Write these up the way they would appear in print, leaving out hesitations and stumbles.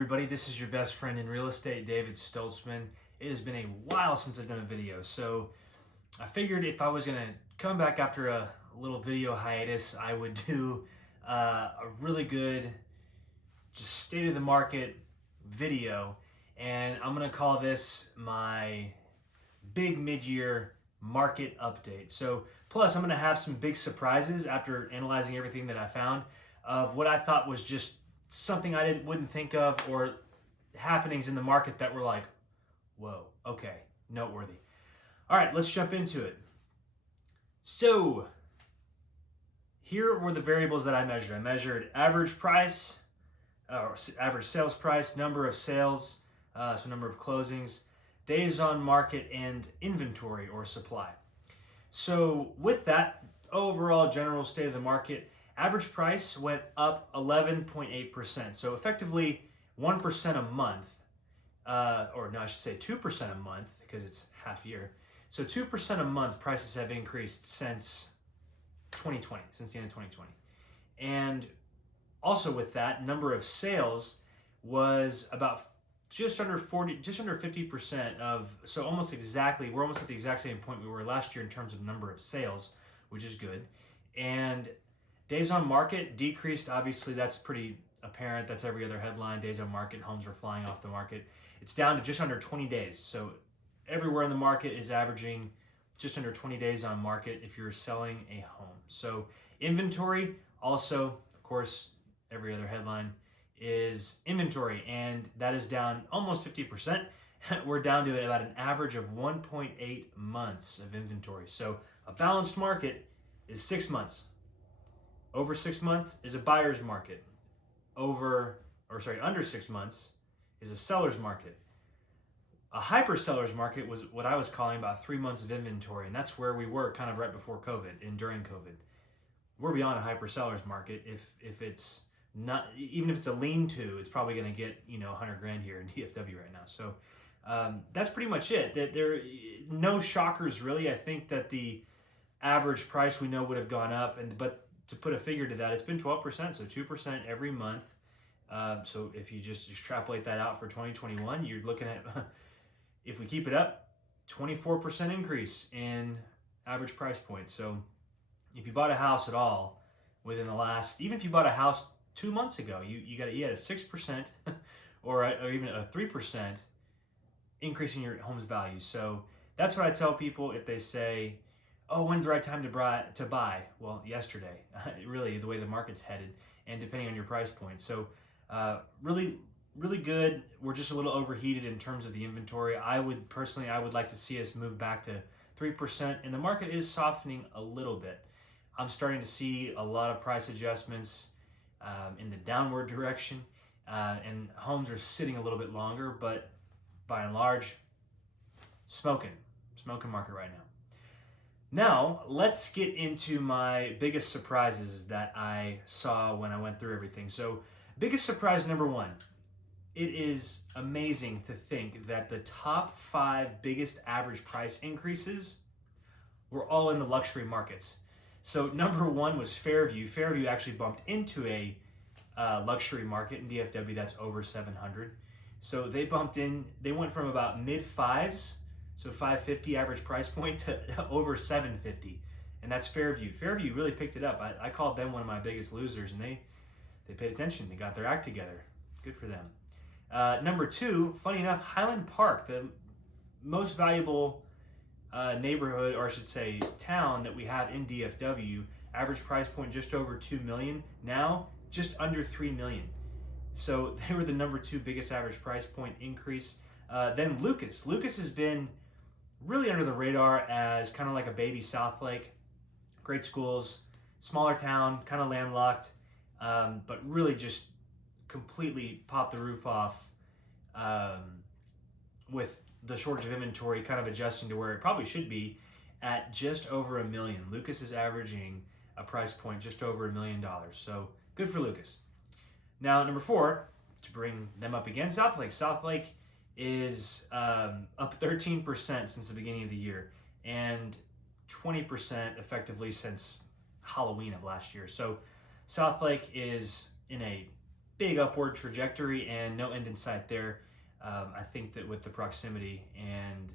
Everybody, this is your best friend in real estate, David Stoltzman. It has been a while since I've done a video, so I figured if I was going to come back after a little video hiatus, I would do a really good, just state of the market video, and I'm going to call this my big mid-year market update. So, plus I'm going to have some big surprises after analyzing everything that I found of what I thought was just something I wouldn't think of, or happenings in the market that were like, whoa, okay, noteworthy. All right, let's jump into it. So here were the variables that I measured. I measured average price, or average sales price, number of sales, so number of closings, days on market, and inventory or supply. So with that overall general state of the market, average price went up 11.8%. So effectively 1% a month, or no, I should say 2% a month because it's half year. So 2% a month prices have increased since 2020, since the end of 2020. And also with that, number of sales was about just under 50% of, so almost exactly, we're almost at the exact same point we were last year in terms of number of sales, which is good. And days on market decreased, obviously that's pretty apparent. That's every other headline. Days on market, homes are flying off the market. It's down to just under 20 days. So everywhere in the market is averaging just under 20 days on market if you're selling a home. So inventory also, of course, every other headline is inventory, and that is down almost 50%. We're down to about an average of 1.8 months of inventory. So a balanced market is 6 months. Over 6 months is a buyer's market. Under 6 months is a seller's market. A hyper seller's market was what I was calling about 3 months of inventory, and that's where we were kind of right before COVID and during COVID. We're beyond a hyper seller's market. If it's not, even if it's a lean-to, it's probably going to get 100 grand here in DFW right now. So that's pretty much it. That there no shockers really. I think that the average price we know would have gone up, but to put a figure to that, it's been 12%, so 2% every month. So if you just extrapolate that out for 2021, you're looking at, if we keep it up, 24% increase in average price point. So if you bought a house at all within the last, even if you bought a house 2 months ago, you had a 6% or even a 3% increase in your home's value. So that's what I tell people if they say, oh, when's the right time to buy? Well, yesterday, really, the way the market's headed, and depending on your price point. So really, really good. We're just a little overheated in terms of the inventory. I would like to see us move back to 3%, and the market is softening a little bit. I'm starting to see a lot of price adjustments in the downward direction, and homes are sitting a little bit longer, but by and large, smoking market right now. Now, let's get into my biggest surprises that I saw when I went through everything. So, biggest surprise number one, it is amazing to think that the top 5 biggest average price increases were all in the luxury markets. So, number 1 was Fairview. Fairview actually bumped into a luxury market in DFW that's over 700. So, they went from about mid 5s, so 550 average price point, to over 750, and that's Fairview. Fairview really picked it up. I called them one of my biggest losers, and they paid attention. They got their act together. Good for them. Number 2, funny enough, Highland Park, the most valuable neighborhood, or I should say town that we have in DFW, average price point just over 2 million, now just under 3 million. So they were the number 2 biggest average price point increase. Then Lucas has been really under the radar as kind of like a baby Southlake. Great schools, smaller town, kind of landlocked, but really just completely popped the roof off with the shortage of inventory kind of adjusting to where it probably should be at just over $1 million. Lucas is averaging a price point just over $1 million. So good for Lucas. Now, number 4, to bring them up again, Southlake. Southlake is up 13% since the beginning of the year, and 20% effectively since Halloween of last year. So Southlake is in a big upward trajectory and no end in sight there. I think that with the proximity and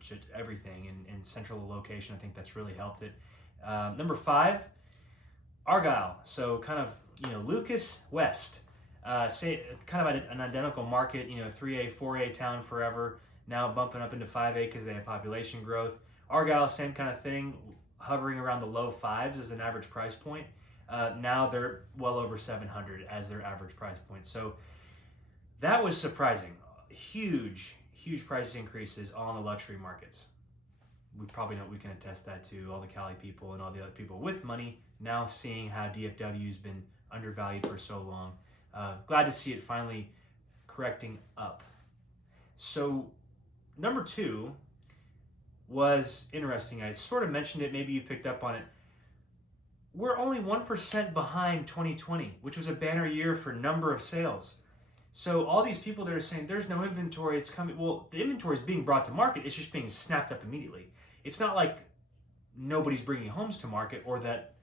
just everything and central location, I think that's really helped it. Number 5, Argyle. So kind of Lucas West. Say kind of an identical market. 3A, 4A town forever. Now bumping up into 5A because they have population growth. Argyle, same kind of thing, hovering around the low 5s as an average price point. Now they're well over 700 as their average price point. So that was surprising. Huge price increases on the luxury markets. We can attest that to all the Cali people and all the other people with money now seeing how DFW has been undervalued for so long. Glad to see it finally correcting up. So number 2 was interesting. I sort of mentioned it, maybe you picked up on it. We're only 1% behind 2020, which was a banner year for number of sales. So all these people that are saying there's no inventory, it's coming. Well, the inventory is being brought to market. It's just being snapped up immediately. It's not like nobody's bringing homes to market or that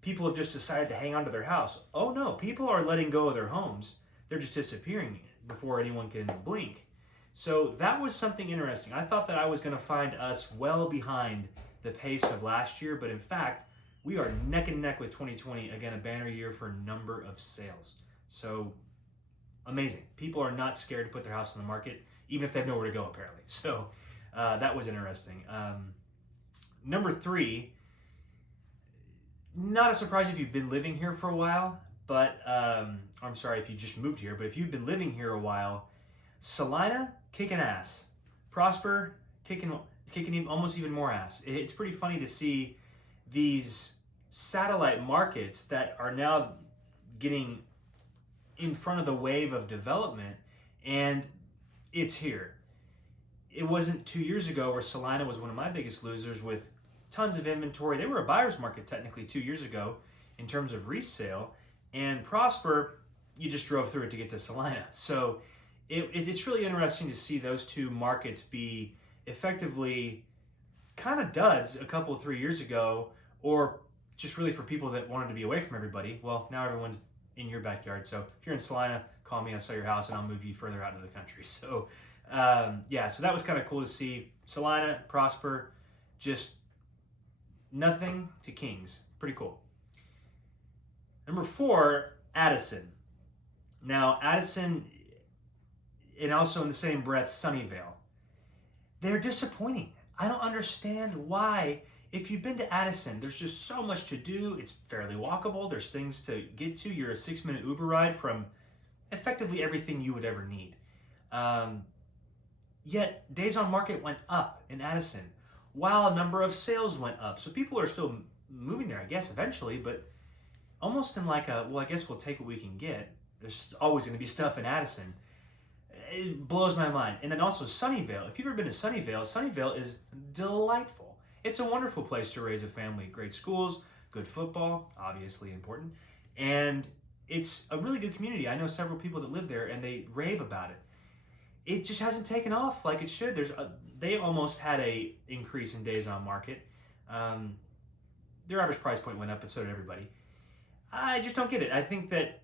people have just decided to hang on to their house. Oh no, people are letting go of their homes. They're just disappearing before anyone can blink. So that was something interesting. I thought that I was going to find us well behind the pace of last year, but in fact, we are neck and neck with 2020. Again, a banner year for number of sales. So amazing. People are not scared to put their house on the market, even if they have nowhere to go, apparently. So that was interesting. Number 3, not a surprise if you've been living here for a while, but I'm sorry if you just moved here, but if you've been living here a while, Salina kicking ass, Prosper kicking almost even more ass. It's pretty funny to see these satellite markets that are now getting in front of the wave of development, and it's here. It wasn't 2 years ago where Salina was one of my biggest losers with tons of inventory. They were a buyer's market technically 2 years ago in terms of resale, and Prosper, you just drove through it to get to Salina. So it's really interesting to see those two markets be effectively kind of duds a couple 3 years ago, or just really for people that wanted to be away from everybody. Well, now everyone's in your backyard. So if you're in Salina, call me, I'll sell your house and I'll move you further out into the country. So so that was kind of cool to see. Salina, Prosper, just nothing to kings. Pretty cool. Number 4, Addison. Now, Addison, and also in the same breath, Sunnyvale. They're disappointing. I don't understand why. If you've been to Addison, there's just so much to do. It's fairly walkable. There's things to get to. You're a 6-minute Uber ride from effectively everything you would ever need. Yet days on market went up in Addison, while a number of sales went up. So people are still moving there, I guess, eventually, but almost in like I guess we'll take what we can get. There's always going to be stuff in Addison. It blows my mind. And then also Sunnyvale. If you've ever been to Sunnyvale, Sunnyvale is delightful. It's a wonderful place to raise a family. Great schools, good football, obviously important. And it's a really good community. I know several people that live there and they rave about it. It just hasn't taken off like it should. They almost had a increase in days on market. Their average price point went up, but so did everybody. I just don't get it. I think that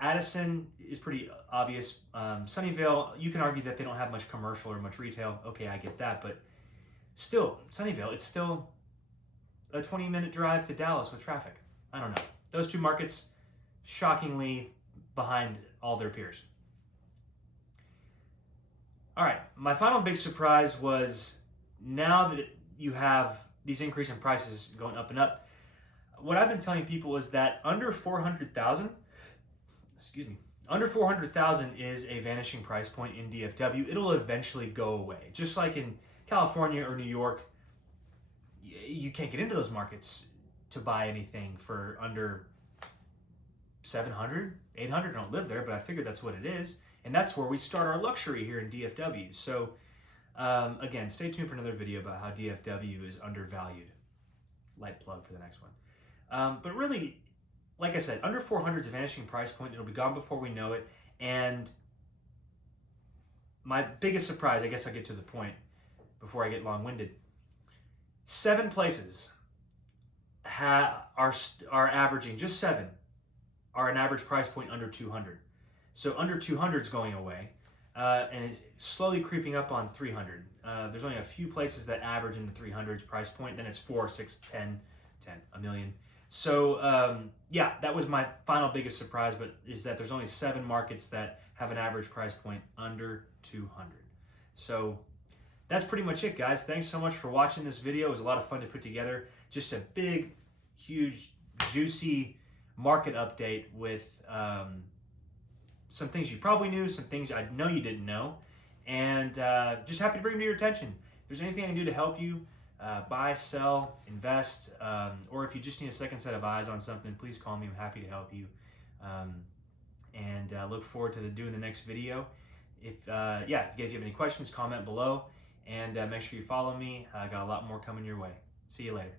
Addison is pretty obvious. Sunnyvale, you can argue that they don't have much commercial or much retail. Okay, I get that, but still, Sunnyvale, it's still a 20-minute drive to Dallas with traffic. I don't know. Those two markets, shockingly behind all their peers. All right, my final big surprise was now that you have these increase in prices going up and up, what I've been telling people is that under 400,000, under 400,000 is a vanishing price point in DFW. It'll eventually go away. Just like in California or New York, you can't get into those markets to buy anything for under 700, 800. I don't live there, but I figured that's what it is. And that's where we start our luxury here in DFW. So again, stay tuned for another video about how DFW is undervalued. Light plug for the next one. But really, like I said, under 400 is a vanishing price point. It'll be gone before we know it. And my biggest surprise, I guess I'll get to the point before I get long-winded. 7 places are averaging, just 7, are an average price point under 200. So under 200 is going away, and it's slowly creeping up on 300. There's only a few places that average in the 300s price point. Then it's 4, 6, 10, a million. So yeah, that was my final biggest surprise, but is that there's only 7 markets that have an average price point under 200. So that's pretty much it, guys. Thanks so much for watching this video. It was a lot of fun to put together. Just a big, huge, juicy market update with some things you probably knew, some things I know you didn't know, and just happy to bring them to your attention. If there's anything I can do to help you buy, sell, invest, or if you just need a second set of eyes on something, please call me. I'm happy to help you. And look forward to doing the next video. If you have any questions, comment below, and make sure you follow me. I got a lot more coming your way. See you later.